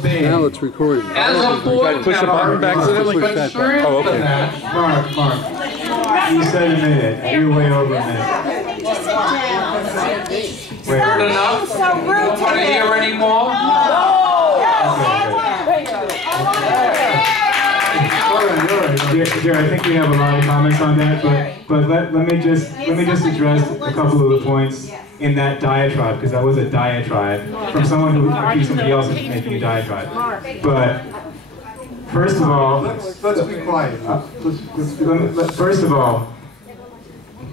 being. Now it's recording. As a board push the button member, back to them, like concerned that. Oh, for okay. that. Mark, you said a minute. You're way over a minute. Just sit down. Heard enough? So rude Want to to hear me. any more? Jerry, I think we have a lot of comments on that, but let me just address a couple of the points in that diatribe, because that was a diatribe from someone who accused somebody else of making a diatribe. But first of all, Let's be quiet. First of all,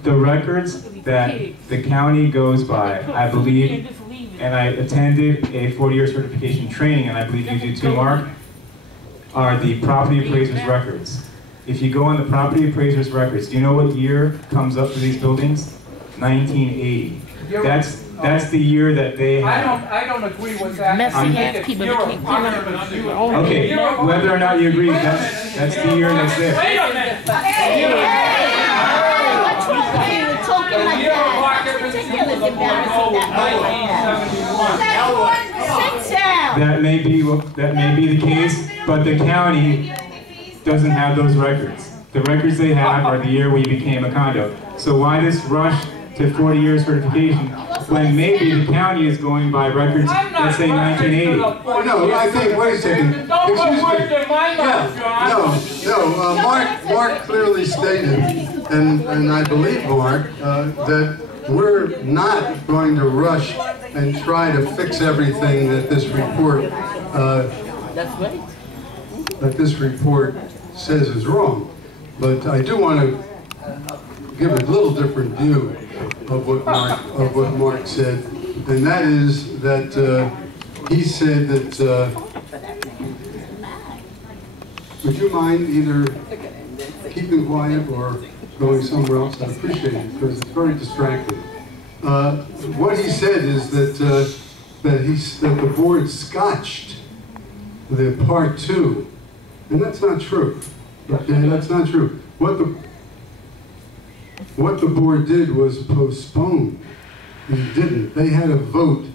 the records that the county goes by, I believe, and I attended a 40-year certification training, and I believe you do too, Mark, are the property appraiser's records. If you go on the property appraiser's records, do you know what year comes up for these buildings? 1980. That's the year that they have. I don't agree with that. Messy ass people that keep giving them. Okay, whether or not you agree, that's the year that's there. Wait a minute. The year of occupancy was a Bordeaux was 1971. Sit down. That may be the case, but the county doesn't have those records. The records they have are the year we became a condo. So why this rush to 40-year certification when maybe the county is going by records that say 1980? No, I think, wait a second. Don't put Excuse words me. in my mouth, John. Mark clearly stated, and I believe Mark, that we're not going to rush and try to fix everything that this report says is wrong. But I do want to give a little different view of what Mark said, and that is that he said that. Would you mind either keeping quiet or going somewhere else? I appreciate it because it's very distracting. What he said is that that the board scotched the part 2, and that's not true. Okay, that's not true. What the board did was postpone. They didn't. They had a vote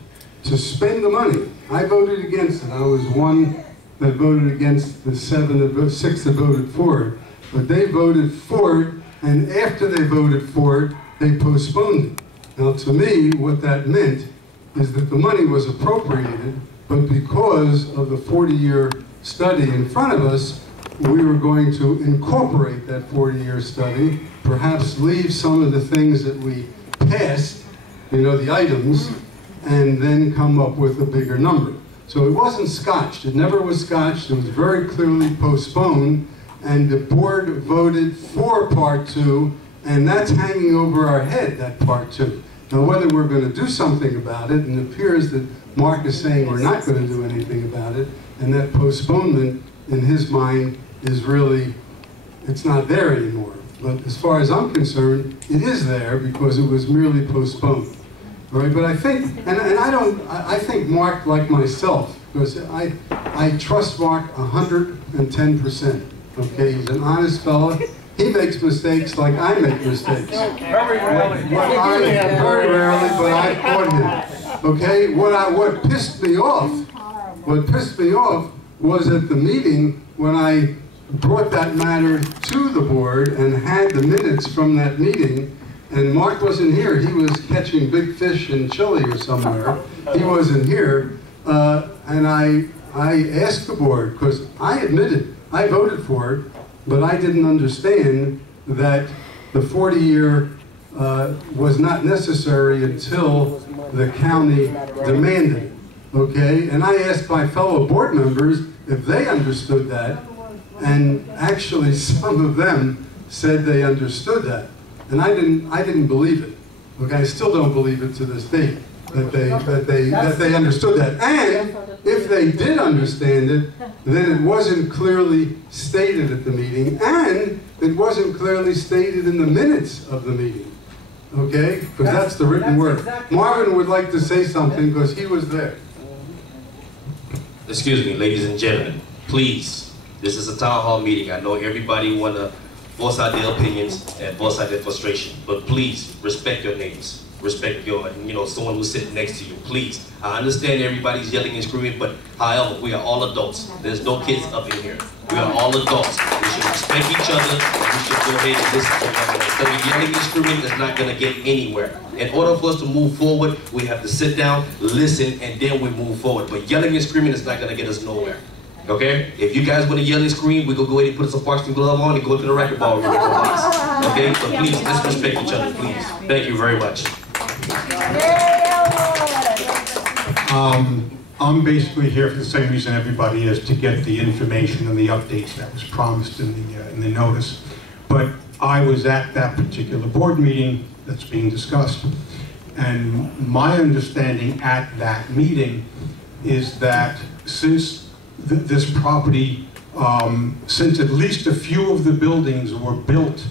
to spend the money. I voted against it. I was one that voted against the 6 that voted for it. But they voted for it, and after they voted for it, they postponed it. Now, to me, what that meant is that the money was appropriated, but because of the 40-year study in front of us, we were going to incorporate that 40-year study, perhaps leave some of the things that we passed, you know, the items, and then come up with a bigger number. So it wasn't scotched. It never was scotched. It was very clearly postponed, and the board voted for part 2, and that's hanging over our head, that part 2. Now, whether we're going to do something about it, and it appears that Mark is saying we're not going to do anything about it, and that postponement, in his mind, is really, it's not there anymore. But as far as I'm concerned, it is there because it was merely postponed. All right, but I think, and I think Mark, like myself, because I trust Mark 110%. Okay, he's an honest fella. He makes mistakes like I make mistakes. Very rarely. Very rarely, but I caught him. Okay, what pissed me off was at the meeting when I brought that matter to the board and had the minutes from that meeting, and Mark wasn't here. He was catching big fish in Chile or somewhere. He wasn't here, and I asked the board, because I admitted, I voted for it, but I didn't understand that the 40-year was not necessary until the county demanded it, okay? And I asked my fellow board members if they understood that, and actually some of them said they understood that. And I didn't believe it. Okay, I still don't believe it to this day that they understood that. And if they did understand it, then it wasn't clearly stated at the meeting, and it wasn't clearly stated in the minutes of the meeting. Okay? Because that's the written word. Marvin would like to say something because he was there. Excuse me, ladies and gentlemen, please. This is a town hall meeting. I know everybody want to voice out their opinions and voice out their frustration, but please respect your neighbors. respect your, someone who's sitting next to you, please. I understand everybody's yelling and screaming, but however, we are all adults. There's no kids up in here. We are all adults. We should respect each other. We should go ahead and listen to one another. Instead of yelling and screaming, it's not going to get anywhere. In order for us to move forward, we have to sit down, listen, and then we move forward. But yelling and screaming is not going to get us nowhere. Okay? If you guys want to yell and scream, we're going to go ahead and put some boxing glove on and go to the racquetball room. Okay? So please, let's respect each other, please. Thank you very much. I'm basically here for the same reason everybody is, to get the information and the updates that was promised in the notice. But I was at that particular board meeting that's being discussed, and my understanding at that meeting is that since this property, since at least a few of the buildings were built,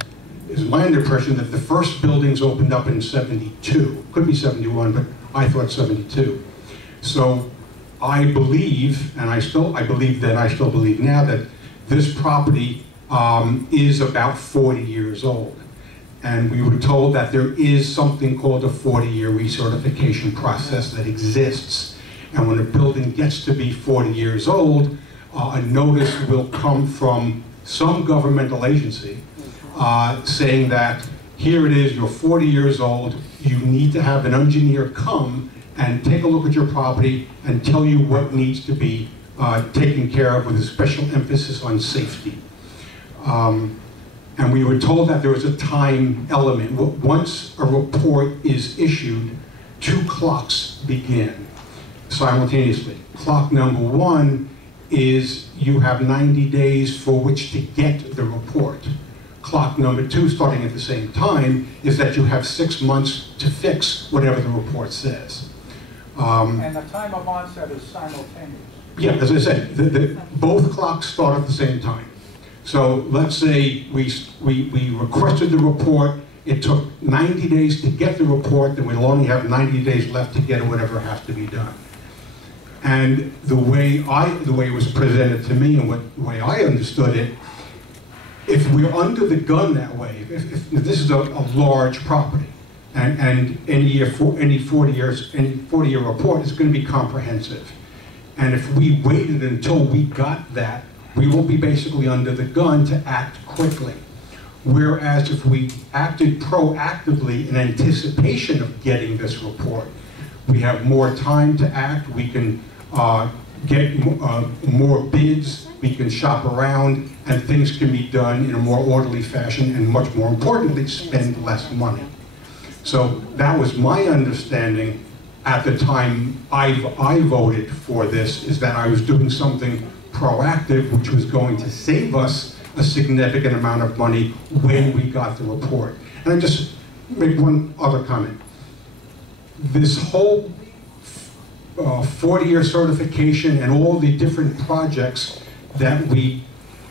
is my impression that the first buildings opened up in 72, could be 71, but I thought 72. So I believe, and I still believe now, that this property is about 40 years old. And we were told that there is something called a 40-year recertification process that exists. And when a building gets to be 40 years old, a notice will come from some governmental agency saying that here it is, you're 40 years old, you need to have an engineer come and take a look at your property and tell you what needs to be taken care of, with a special emphasis on safety. And we were told that there was a time element. Once a report is issued, 2 clocks begin simultaneously. Clock number 1 is you have 90 days for which to get the report. Clock number 2, starting at the same time, is that you have 6 months to fix whatever the report says. And the time of onset is simultaneous. Yeah, as I said, both clocks start at the same time. So let's say we requested the report, it took 90 days to get the report, then we'll only have 90 days left to get whatever has to be done. And the way it was presented to me and the way I understood it, if we're under the gun that way, if this is a large property, and any 40-year report is going to be comprehensive. And if we waited until we got that, we will be basically under the gun to act quickly. Whereas if we acted proactively in anticipation of getting this report, we have more time to act, we can get more bids, we can shop around, and things can be done in a more orderly fashion, and much more importantly, spend less money. So that was my understanding at the time I voted for this, is that I was doing something proactive, which was going to save us a significant amount of money when we got the report. And I just make one other comment. This whole 40-year certification and all the different projects that we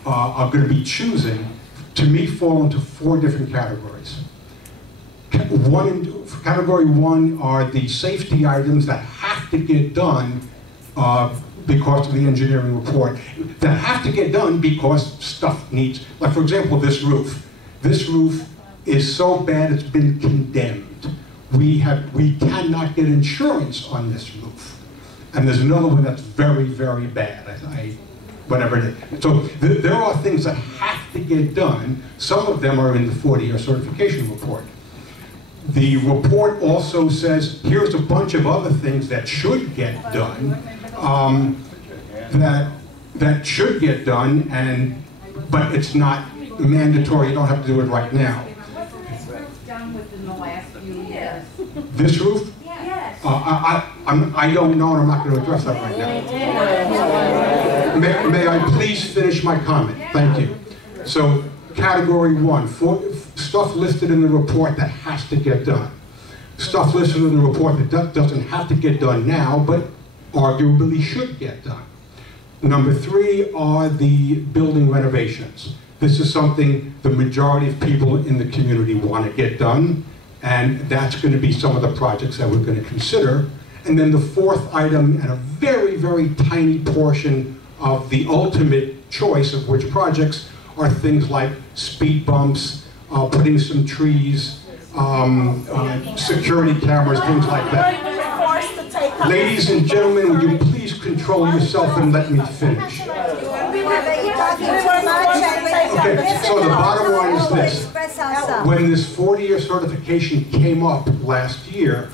are going to be choosing, to me, fall into 4 different categories. Category 1 are the safety items that have to get done because of the engineering report, that have to get done because stuff needs, like for example, this roof. This roof is so bad it's been condemned. We cannot get insurance on this roof. And there's another one that's very, very bad. Whatever it is. So there are things that have to get done. Some of them are in the 40-year certification report. The report also says, here's a bunch of other things that should get done, that should get done, but it's not mandatory, you don't have to do it right now. What's this roof done within the last few years? This roof? Yes. I don't know, and I'm not going to address that right now. May I please finish my comment? Thank you. So, category 1, stuff listed in the report that has to get done. Stuff listed in the report that doesn't have to get done now, but arguably should get done. Number 3 are the building renovations. This is something the majority of people in the community want to get done, and that's going to be some of the projects that we're going to consider. And then the 4th item, and a very, very tiny portion of the ultimate choice of which projects, are things like speed bumps, putting some trees, security cameras, things like that. Ladies and gentlemen, would you please control yourself and let me finish? Okay, so the bottom line is this. When this 40-year certification came up last year,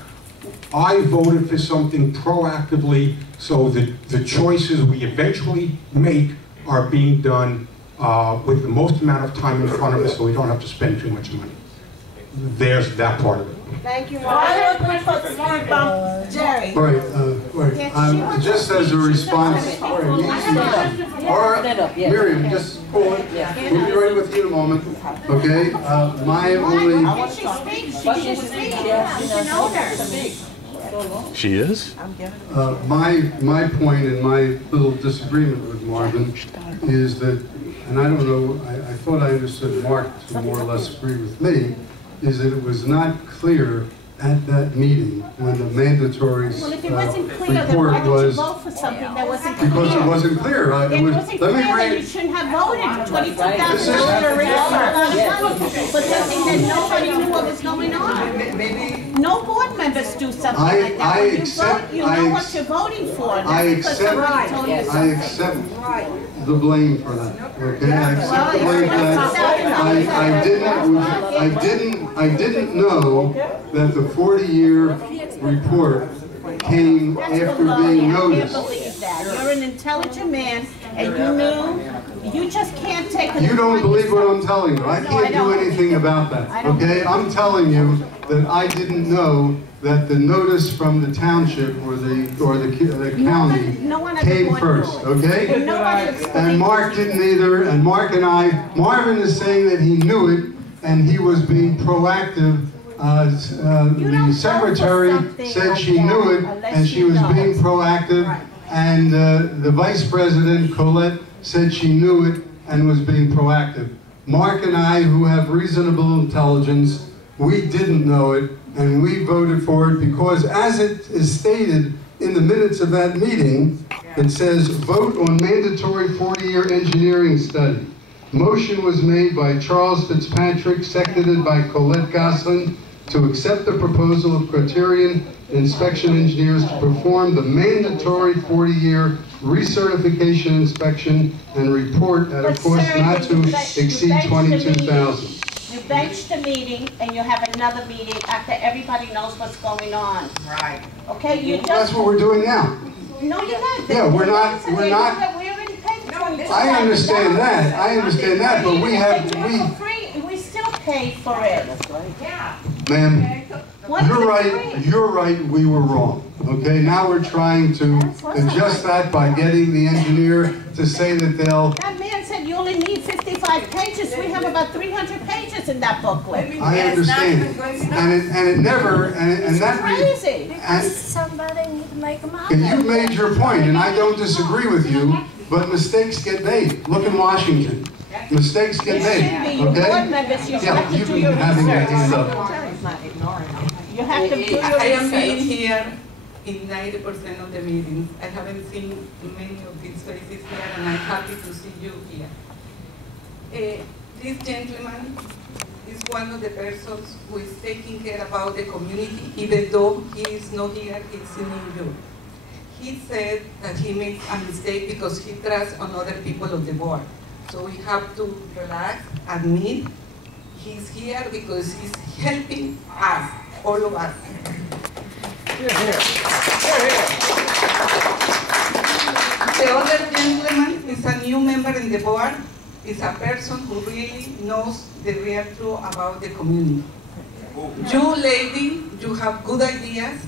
I voted for something proactively so that the choices we eventually make are being done with the most amount of time in front of us so we don't have to spend too much money. There's that part of it. Thank you, Jerry. Right, just as a response, or Miriam, just pull it. We'll be right with you in a moment. Okay, my only. She is? My point and my little disagreement with Marvin is that, and I don't know, I thought I understood Mark to more or less agree with me, is that it was not clear at that meeting when the mandatory Well, if it wasn't clear, then report why did you was, vote for something that wasn't clear? because it wasn't clear. It wasn't Let me clear, then you read. shouldn't have voted. $22,000 for something that nobody knew what was going on. No board members do something like that. When you vote, you know what you're voting for. I Not because somebody told you accept something. the blame for that. Okay, I accept the blame for that. I didn't know that the 40-year report came after being noticed. I can't believe that. You're an intelligent man, and you knew, you just can't take it. You don't believe what I'm telling you. I can't do anything about that, okay? I'm telling you that I didn't know that the notice from the township or the county came first, okay? And Mark didn't either, and Mark and Marvin is saying that he knew it and he was being proactive. The secretary said she knew it and she was being proactive, and the vice president, Colette, said she knew it and was being proactive. Mark and I, who have reasonable intelligence, we didn't know it, and we voted for it because, as it is stated in the minutes of that meeting, it says, vote on mandatory 40-year engineering study. Motion was made by Charles Fitzpatrick, seconded by Colette Goslin, to accept the proposal of Criterion Inspection Engineers to perform the mandatory 40-year recertification inspection and report at a cost not to exceed $22,000. You benched the meeting and you have another meeting after everybody knows what's going on. Right. Okay, you just. That's what we're doing now. No, you're not. Yeah, we're not. We already paid $22,000. I understand that, but we still pay for it. Yeah. Ma'am, you're right, we were wrong. Okay, now we're trying to adjust that by getting the engineer to say that they'll... That man said you only need 55 pages. We have about 300 pages in that booklet. I understand. And it never, and that... Crazy. Somebody need to make them out. And you made your point, and I don't disagree with you, but mistakes get made. Look in Washington. Mistakes get made, okay? Yeah, you've been having that hand up. You have to do your I am research. being here in 90% of the meetings. I haven't seen many of these faces here, and I'm happy to see you here. This gentleman is one of the persons who is taking care about the community, even though he is not here, he's in New York. He said that he made a mistake because he trusts on other people on the board. So we have to relax, admit he's here because he's helping us, all of us. The other gentleman is a new member in the board. Is a person who really knows the real truth about the community. You lady, you have good ideas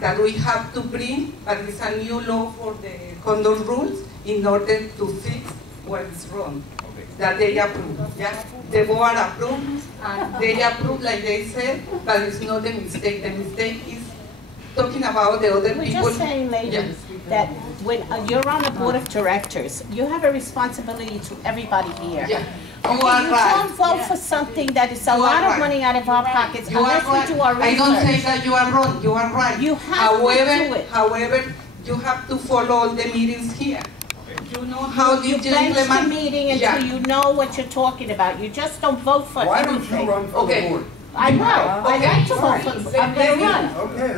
that we have to bring, but it's a new law for the conduct rules in order to fix what is wrong, that they approve. Yeah? The board approves, and they approve like they said, but it's not the mistake. The mistake is talking about the other We're people. just saying, ladies, that when you're on the board of directors, you have a responsibility to everybody here. Yeah. Okay, You are you right. don't vote for something that is a You lot are of money out of our pockets You are unless right. we do our research. I don't say that you are wrong. You are right. You have to do it. However, you have to follow all the meetings here. You know how You the bench the gentleman... meeting until you know what you're talking about. You just don't vote for Why anything. don't you run for the board? I will. I'd like to vote for everyone.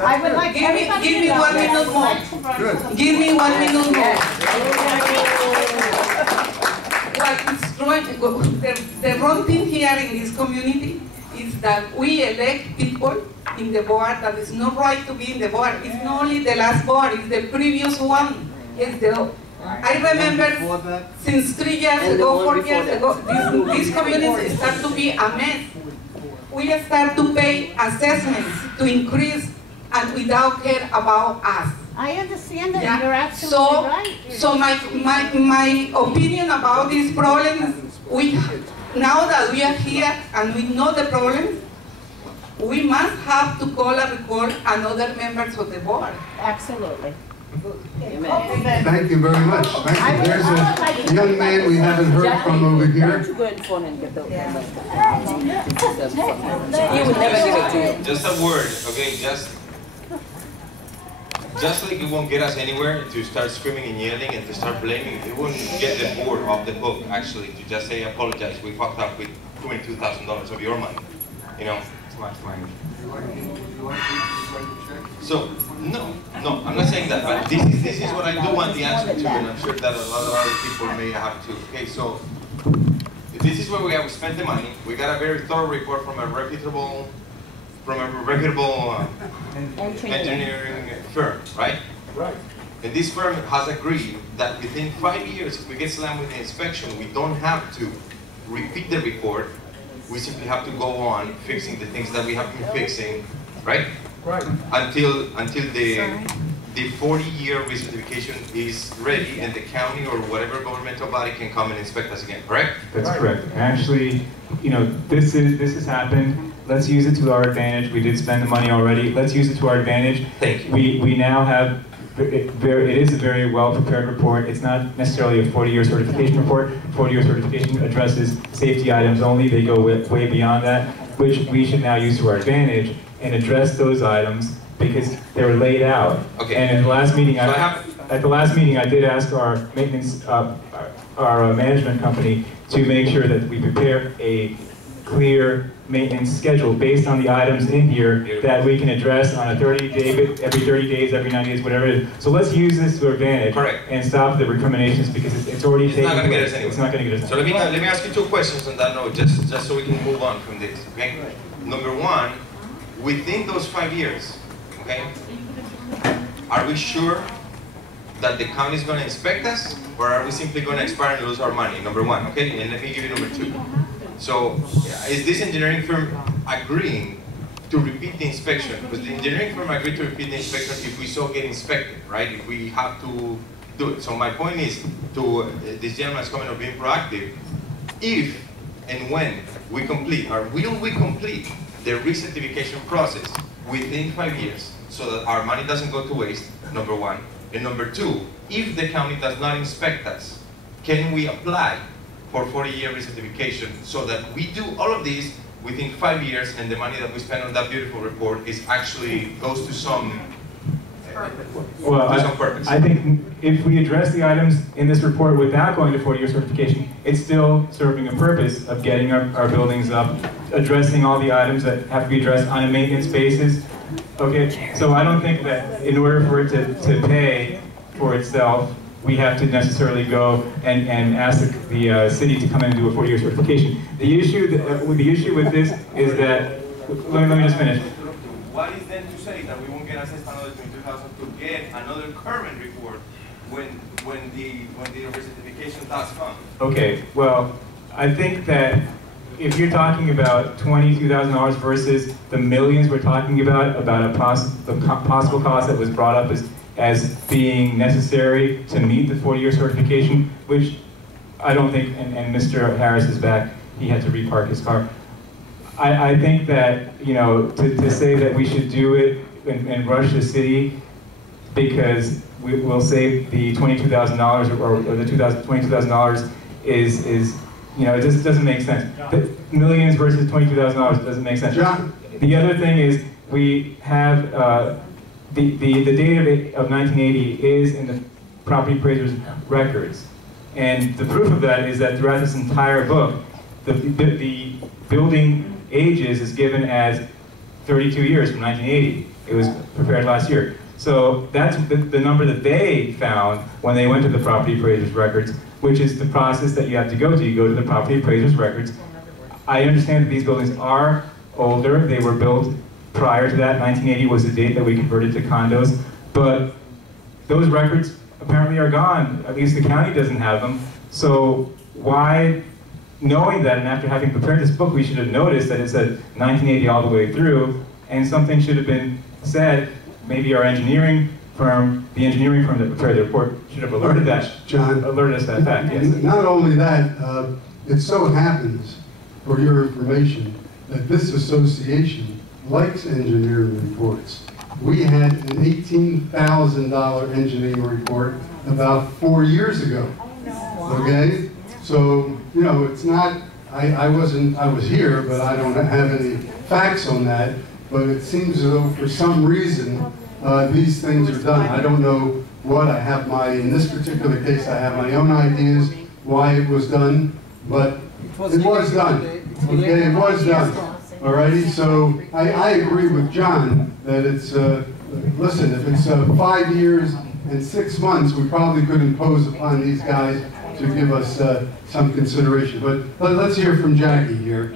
I would like everybody give me to know 1 that minute I more. would like to vote for the- Give me 1 minute more. The wrong thing here in this community is that we elect people in the board that is not right to be in the board. It's not only the last board, it's the previous one. I remember since 3 years ago, 4 years ago, this community started to be a mess. We start to pay assessments to increase and without care about us. I understand that, Yeah. you're absolutely right. So my opinion about this problem is, now that we are here and we know the problem, we must have to call and recall another members of the board. Absolutely. Thank you very much. Thank you. There's a young man we haven't heard from over here. You would never give it to him. Just a word, okay? Just like it won't get us anywhere to start screaming and yelling and to start blaming, it won't get the board off the hook, actually, to just say, apologize, we fucked up with $22,000 of your money. You know? So, no, I'm not saying that, but this is what I do want the answer to, and I'm sure that a lot of other people may have too. Okay, so, this is where we have spent the money. We got a very thorough report from a reputable engineering firm, right? Right. And this firm has agreed that within 5 years, if we get slammed with the inspection, we don't have to repeat the report. We simply have to go on fixing the things that we have been fixing, right? Right. Until the 40-year recertification is ready and the county or whatever governmental body can come and inspect us again, correct? That's correct. Actually, you know, this has happened. Let's use it to our advantage. We did spend the money already. Let's use it to our advantage. Thank you. We now have, it is a very well-prepared report. It's not necessarily a 40-year certification report. 40-year certification addresses safety items only. They go way beyond that, which we should now use to our advantage and address those items because they were laid out. Okay. And in the last meeting, at the last meeting, I did ask our maintenance, our management company to make sure that we prepare a clear maintenance schedule based on the items in here that we can address on a 30-day, every 30 days, every 90 days, whatever it is. So let's use this to our advantage. Correct. And stop the recriminations because it's already taken not going to get place. us anywhere. It's not going to get us So let me ask you two questions on that note, just so we can move on from this, okay? Number one, within those 5 years, okay, are we sure that the county is going to inspect us, or are we simply going to expire and lose our money? Number one, okay? And let me give you number two. So, is this engineering firm agreeing to repeat the inspection? Because the engineering firm agreed to repeat the inspection if we so get inspected, right? If we have to do it. So my point is to this gentleman's comment of being proactive. If and when we complete, or will we complete the recertification process within 5 years so that our money doesn't go to waste, number one. And number two, if the county does not inspect us, can we apply for 40-year recertification so that we do all of these within 5 years and the money that we spend on that beautiful report is actually goes to some purpose? I think if we address the items in this report without going to 40-year certification, it's still serving a purpose of getting our buildings up, addressing all the items that have to be addressed on a maintenance basis. Okay, so I don't think that in order for it to pay for itself, we have to necessarily go and ask the city to come in and do a 40-year certification. The issue with this is that, let me just finish. What is then to say that we won't get assessed another $22,000 to get another current report when the recertification does come? Okay, well, I think that if you're talking about $22,000 versus the millions we're talking about the possible cost that was brought up as being necessary to meet the 40-year certification, which I don't think, and Mr. Harris is back, he had to repark his car. I think that, you know, to say that we should do it and rush the city because we'll save the $22,000 or the $22,000 is, you know, it just doesn't make sense. The millions versus $22,000 doesn't make sense. John? The other thing is we have the date of 1980 is in the property appraiser's records. And the proof of that is that throughout this entire book, the building ages is given as 32 years from 1980. It was prepared last year. So that's the number that they found when they went to the property appraiser's records, which is the process that you have to go to. You go to the property appraiser's records. I understand that these buildings are older. They were built prior to that. 1980 was the date that we converted to condos. But those records apparently are gone. At least the county doesn't have them. So why, knowing that, and after having prepared this book, we should have noticed that it said 1980 all the way through, and something should have been said. Maybe our engineering firm, the engineering firm that prepared the report, should have alerted us that fact. Yes. Not only that, it so happens, for your information, that this association likes engineering reports. We had an $18,000 engineering report about 4 years ago. Okay? So, you know, it's not, I was here, but I don't have any facts on that. But it seems as though for some reason these things are done. I don't know what. In this particular case, I have my own ideas why it was done, but it was done. Okay, it was done. Alrighty, so I agree with John that it's, listen, if it's 5 years and 6 months, we probably could impose upon these guys to give us some consideration. But let's hear from Jackie here.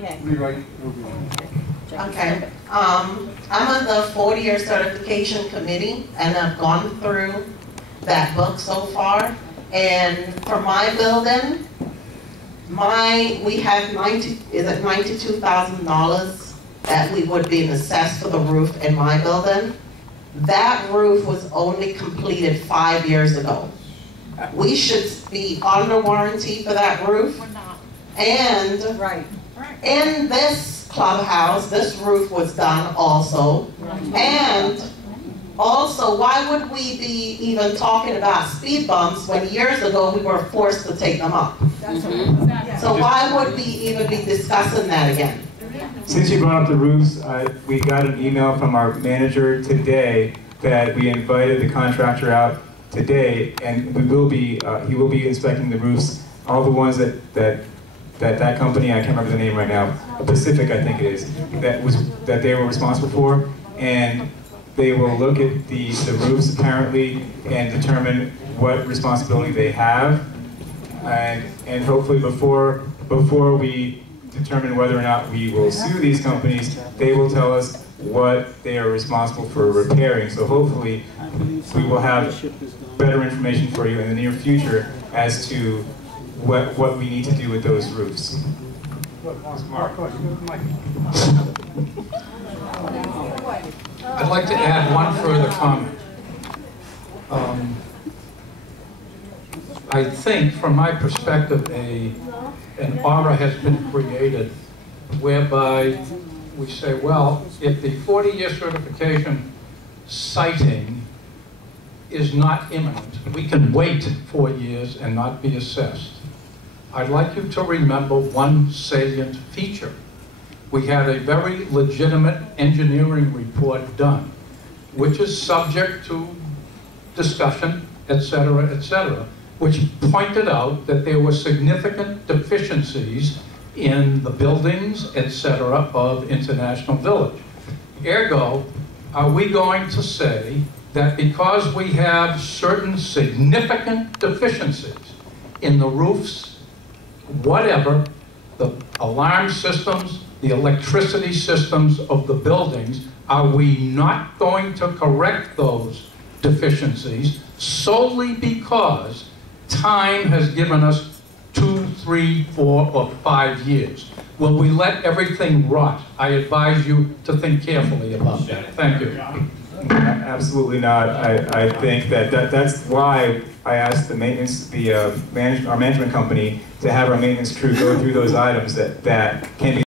Okay. I'm on the 40-year certification committee, and I've gone through that book so far. And for my building, we have $92,000 that we would be assessed for the roof in my building. That roof was only completed 5 years ago. We should be under warranty for that roof. And in this clubhouse, this roof was done also. And also, why would we be even talking about speed bumps when years ago we were forced to take them up? So why would we even be discussing that again? Since you brought up the roofs, we got an email from our manager today that we invited the contractor out today, and he will be inspecting the roofs, all the ones that company, I can't remember the name right now, Pacific I think it is, that they were responsible for, and they will look at the roofs apparently and determine what responsibility they have, and hopefully before we determine whether or not we will sue these companies, they will tell us what they are responsible for repairing. So hopefully we will have better information for you in the near future as to what we need to do with those roofs. I'd like to add one further comment. I think, from my perspective, an aura has been created whereby we say, well, if the 40-year certification citing is not imminent, we can wait 4 years and not be assessed. I'd like you to remember one salient feature. We had a very legitimate engineering report done, which is subject to discussion, etc., which pointed out that there were significant deficiencies in the buildings, etc., of International Village. Ergo, are we going to say that because we have certain significant deficiencies in the roofs, whatever, the alarm systems, the electricity systems of the buildings, are we not going to correct those deficiencies solely because time has given us 2, 3, 4, or 5 years? Will we let everything rot? I advise you to think carefully about that. Thank you. Absolutely not. I think that's why I asked the maintenance, our management company, to have our maintenance crew go through those items that can be